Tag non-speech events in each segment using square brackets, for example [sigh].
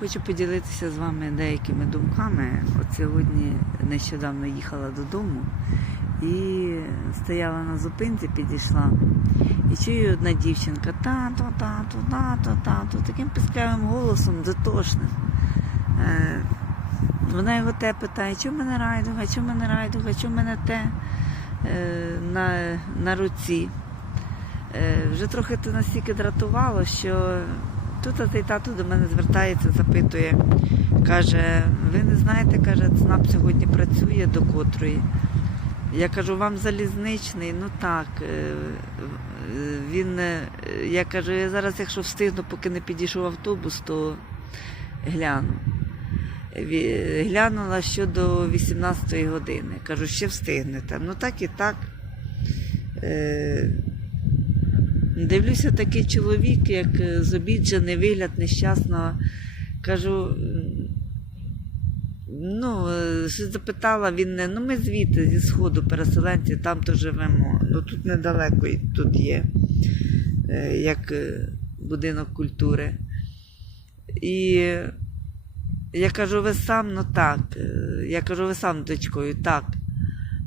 Хочу поділитися з вами деякими думками. От сьогодні нещодавно їхала додому і стояла на зупинці, підійшла. І чую одна дівчинка тато, тато, тато, тато, таким писклявим голосом дотошним. Е, Вона його те питає, чому мене райдуга, чому мене райдуга, чому мене те е, на, на руці. Е, Вже трохи це настільки дратувало, що тут цей тато до мене звертається, запитує, каже, ви не знаєте, каже, ЦНАП сьогодні працює до котрої. Я кажу, вам залізничний, ну так. е, е, Він, е, я кажу, я зараз, якщо встигну, поки не підійшов автобус, то гляну. Глянула щодо 18 години. Кажу, ще встигнете. Ну так і так. Дивлюся, такий чоловік, як е, зобіджений вигляд нещасного. Кажу, ну, е, щось запитала він не, ну ми звідти, зі сходу переселенці, там то живемо. Ну тут недалеко тут є, е, як будинок культури. І я кажу, ви сам, ну так. Я кажу, ви сам дочкою, так.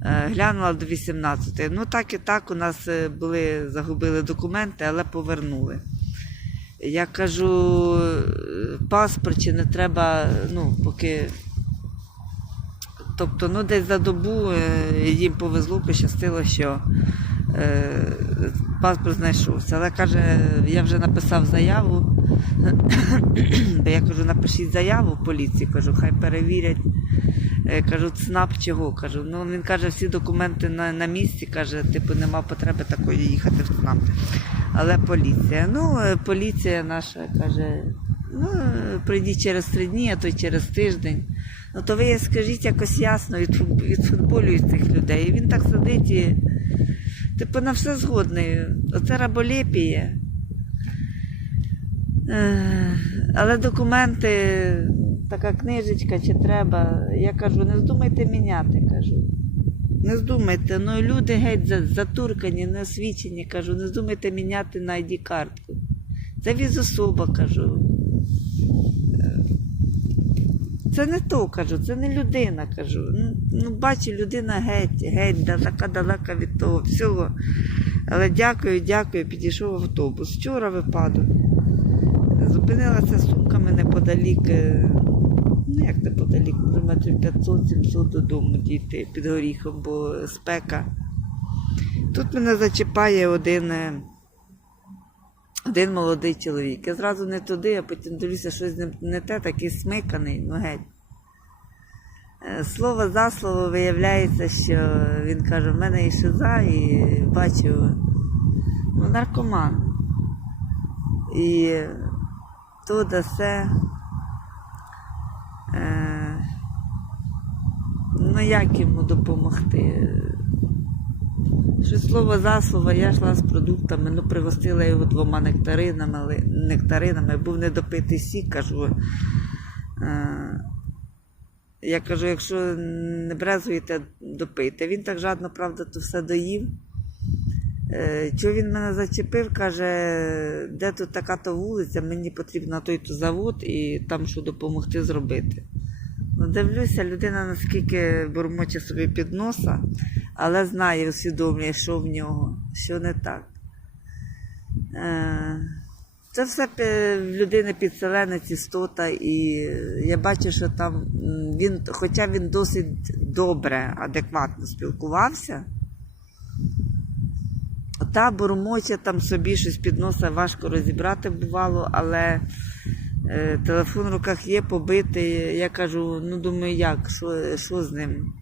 Е, Глянула до 18. Ну так і так, у нас е, були, загубили документи, але повернули. Я кажу, е, паспорт чи не треба, ну, поки. Тобто, ну, десь за добу їм повезло, пощастило, що е, паспорт знайшовся. Але каже, я вже написав заяву. [coughs] Я кажу, напишіть заяву в поліції, кажу, хай перевірять. Е, Кажу, ЦНАП чого? Кажу, ну він каже, всі документи на, на місці, каже, типу, нема потреби такої їхати в ЦНАП. Але поліція. Ну, е, поліція наша каже, ну, прийдіть через три дні, а то й через тиждень. Ну то ви скажіть якось ясно від, фут- цих людей. І він так сидить і типу на все згодний. Оце раболепіє. Е, Але документи, така книжечка чи треба. Я кажу, не здумайте міняти, кажу. Не здумайте, ну люди геть затуркані, не освічені, кажу, не здумайте міняти на ID-картку. Це візособа, кажу. Е, Це не то, кажу, це не людина, кажу. Ну, ну бачу, людина геть, геть, далека, далека від того всього. Але дякую, дякую, підійшов автобус. Вчора випадок. Зупинилася сумками неподалік, е, ну як неподалік, може метрів 500-700 додому дійти під горіхом, бо спека. Тут мене зачіпає один, е, один молодий чоловік. Я зразу не туди, а потім дивлюся, щось не те, такий смиканий, ну геть. Е, Слово за слово виявляється, що він каже, в мене і шиза, і бачу ну, наркоман. І то да все. Е, ну як йому допомогти? Щось слово за слово, я йшла з продуктами, ну пригостила його двома нектаринами, нектаринами, був недопитий сік, кажу. Е, я кажу, якщо не брезуєте, допийте. Він так жадно, правда, то все доїв. Е, Чого він мене зачепив, каже, де тут така то вулиця, мені потрібно той то завод і там що допомогти зробити. Ну, дивлюся, людина наскільки бурмоче собі під носа, але знає, усвідомлює, що в нього, що не так. Е, Це все в людини підселенець істота, і я бачу, що там він, хоча він досить добре, адекватно спілкувався, та бурмоче там собі щось під носа важко розібрати бувало, але телефон в руках є побитий. Я кажу, ну думаю, як, що, з ним?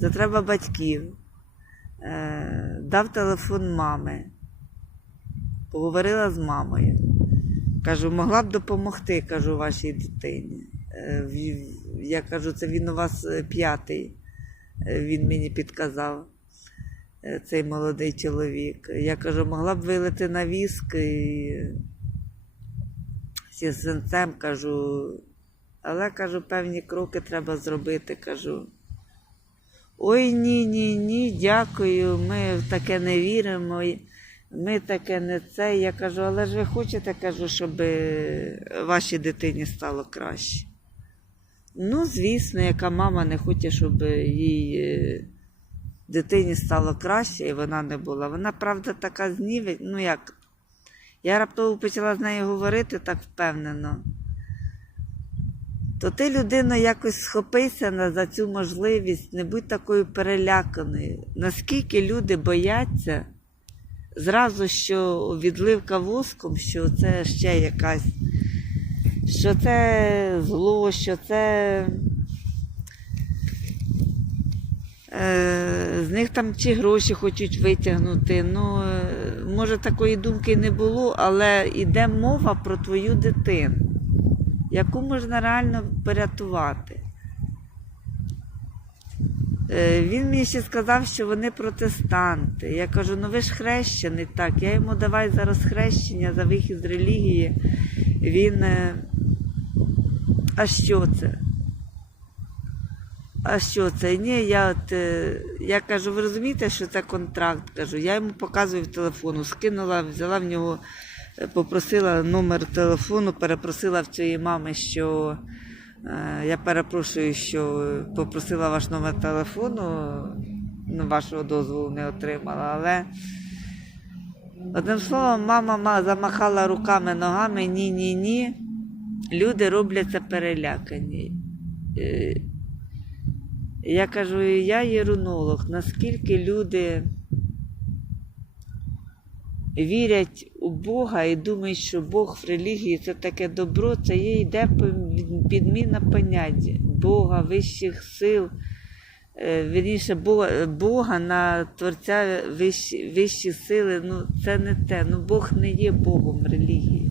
Це треба батьків. Е, дав телефон мами, поговорила з мамою. Кажу, могла б допомогти, кажу, вашій дитині. Е, я кажу, це він у вас е, п'ятий. Е, Він мені підказав е, цей молодий чоловік. Я кажу, могла б вилити на віск і зі свинцем, кажу, але кажу, певні кроки треба зробити. кажу. Ой, ні, ні, ні, дякую, ми в таке не віримо. ми таке не це. Я кажу, але ж ви хочете, кажу, щоб е, вашій дитині стало краще. Ну, звісно, яка мама не хоче, щоб їй е, дитині стало краще, і вона не була. Вона, правда, така знівить, ну як. Я раптово почала з нею говорити так впевнено. То ти, людина, якось схопися за цю можливість, не будь такою переляканою. Наскільки люди бояться зразу, що відливка воском, що це ще якась, що це зло, що це. Е, з них там чи гроші хочуть витягнути. Ну, е, може, такої думки не було, але йде мова про твою дитину, яку можна реально порятувати. Е, Він мені ще сказав, що вони протестанти. Я кажу, ну ви ж хрещений так. Я йому давай зараз хрещення за вихід з релігії. Він. е, А що це? А що це? Ні, я от е, я кажу, ви розумієте, що це контракт? Кажу, я йому показую в телефону, скинула, взяла в нього, е, попросила номер телефону, перепросила в цієї мами, що е, я перепрошую, що попросила ваш номер телефону, ну, вашого дозволу не отримала, але. Одним словом, мама замахала руками, ногами, ні, ні, ні. Люди робляться перелякані. Я кажу, я єрунолог, наскільки люди вірять у Бога і думають, що Бог в релігії це таке добро, це є йде підміна понять Бога, вищих сил, е, вірніше Бога, на Творця вищі, вищі сили. Ну, це не те. Ну, Бог не є Богом релігії.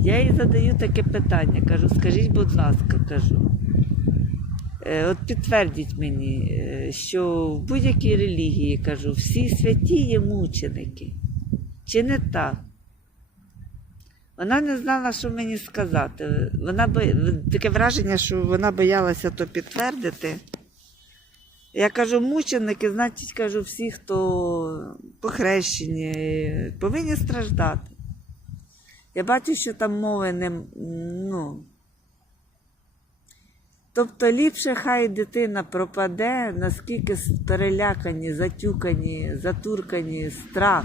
Я їй задаю таке питання, кажу, скажіть, будь ласка, кажу. Е, От підтвердіть мені, е, що в будь-якій релігії, кажу, всі святі є мученики. Чи не так? Вона не знала, що мені сказати. Вона бо... Таке враження, що вона боялася то підтвердити. Я кажу, мученики, значить, кажу, всі, хто похрещені, повинні страждати. Я бачу, що там мови не. ну, Тобто ліпше хай дитина пропаде, наскільки перелякані, затюкані, затуркані, страх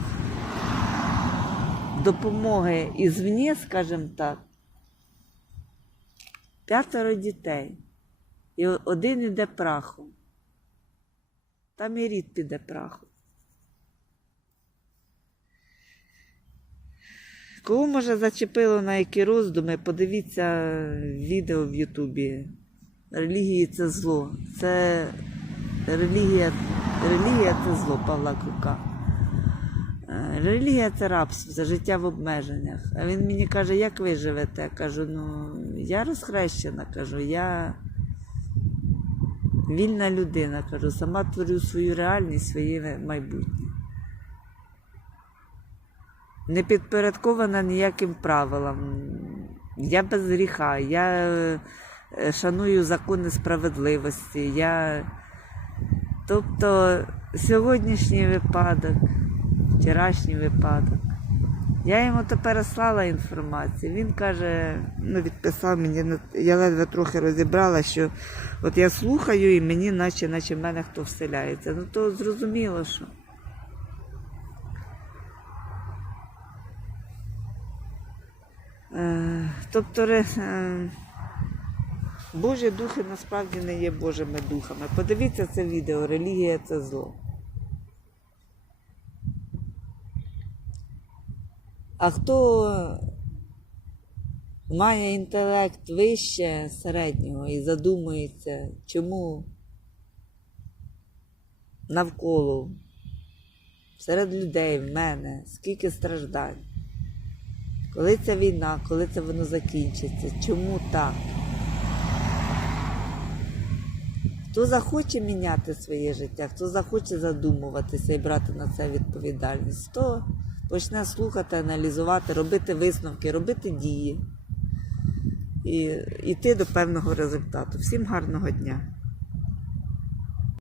допомоги ізвні, скажімо так. П'ятеро дітей. І один іде прахом. Там і рід піде прахом. Кого може зачепило на які роздуми, подивіться відео в Ютубі. Релігії це зло. Це релігія, релігія це зло Павла Крука. Е, Релігія це рабство, це життя в обмеженнях. А він мені каже, як ви живете? Я кажу, ну я розхрещена, кажу, я вільна людина, кажу, сама творю свою реальність, своє майбутнє. Не підпорядкована ніяким правилам. Я без гріха, я шаную закони справедливості. Я... Тобто сьогоднішній випадок, вчорашній випадок. Я йому то переслала інформацію. Він каже, ну відписав мені, я ледве трохи розібрала, що от я слухаю і мені, наче, наче в мене хто вселяється. Ну то зрозуміло, що. Е, Тобто е, Божі духи насправді не є Божими духами. Подивіться це відео, релігія це зло. А хто має інтелект вище середнього і задумується, чому навколо, серед людей, в мене, скільки страждань. Коли ця війна, коли це воно закінчиться? Чому так? Хто захоче міняти своє життя, хто захоче задумуватися і брати на це відповідальність, то почне слухати, аналізувати, робити висновки, робити дії і йти до певного результату. Всім гарного дня!